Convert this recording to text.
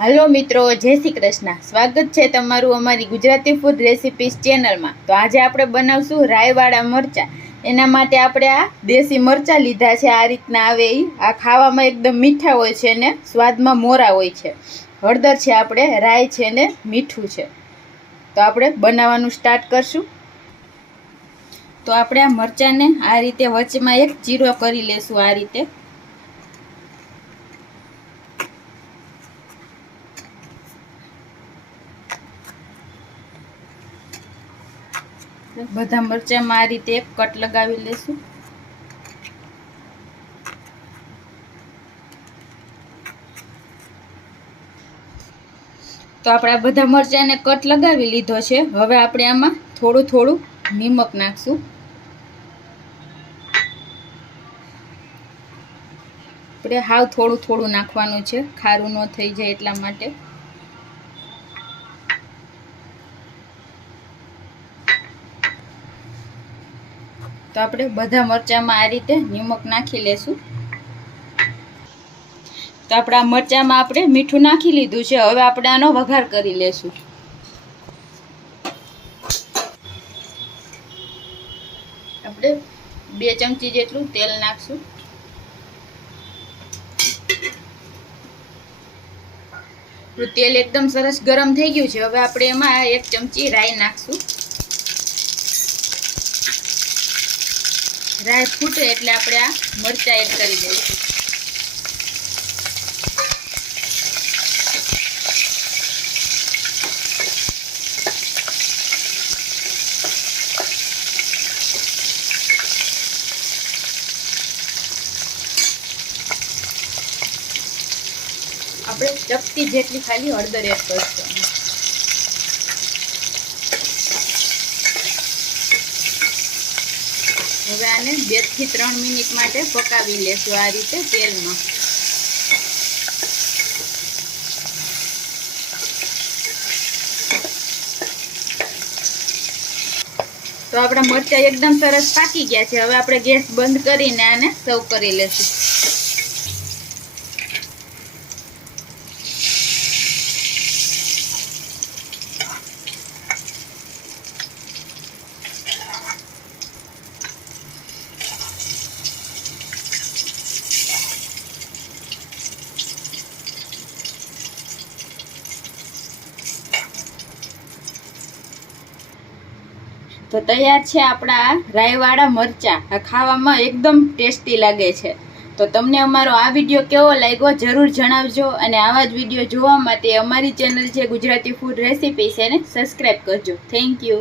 હાલો મિત્રો, જય શ્રી કૃષ્ણ. સ્વાગત છે તમારું અમારી ગુજરાતી ફૂડ રેસિપીસ ચેનલમાં તો આજે આપણે બનાવશું રાયવાળા મરચાં. એના માટે આપણે આ દેશી મરચાં લીધા છે, આ રીતના આવે એ આ ખાવામાં એકદમ મીઠા હોય છે ને, સ્વાદમાં મોરા હોય છે. હળદર છે આપણે, રાય છે ને, મીઠું છે. તો આપણે બનાવવાનું સ્ટાર્ટ કરશું. તો આપણે આ મરચાંને આ રીતે વચમાં એક ચીરો કરી લેશું આ રીતે. બધા મરચાંમાં આ રીતે કટ લગાવી લેશું. તો આપણે આ બધા મરચાંને કટ લગાવી લીધો છે. હવે આપણે આમાં થોડું થોડું નિમક નાખશું. આપણે હાવ થોડું થોડું નાખવાનું છે. ખારું ન થઈ જાય એટલા માટે. તો આપણે બધા મરચાંમાં આ રીતે નિમક નાખી લેશું. તો આપણા મરચાંમાં આપણે મીઠું નાખી લીધું છે. હવે આપણે આનો વઘાર કરી લેશું. આપણે બે ચમચી જેટલું તેલ નાખશું. તેલ એકદમ સરસ ગરમ થઈ ગયું છે. હવે આપણે એમાં એક ચમચી રાઈ નાખશું. રાઈ ફૂટે એટલે આપણે આ મરચાં એડ કરી દઈશું. આપણે ચપટી જેટલી ખાલી હળદર એડ કરશું. હવે આને બેથી ત્રણ મિનિટ માટે પકાવી લેશું આ રીતે તેલમાં. તો આપણા મરચાં એકદમ સરસ પાકી ગયા છે. હવે આપણે ગેસ બંધ કરીને આને સર્વ કરી લેશું. તો તૈયાર છે આપણા રાયવાળા મરચાં. આ ખાવામાં એકદમ ટેસ્ટી લાગે છે. તો તમને અમારો આ વીડિયો કેવો લાગ્યો જરૂર જણાવજો અને આવા જ વીડિયો જોવા માટે અમારી ચેનલ છે ગુજરાતી ફૂડ રેસિપીસ એને સબસ્ક્રાઈબ કરજો. Thank you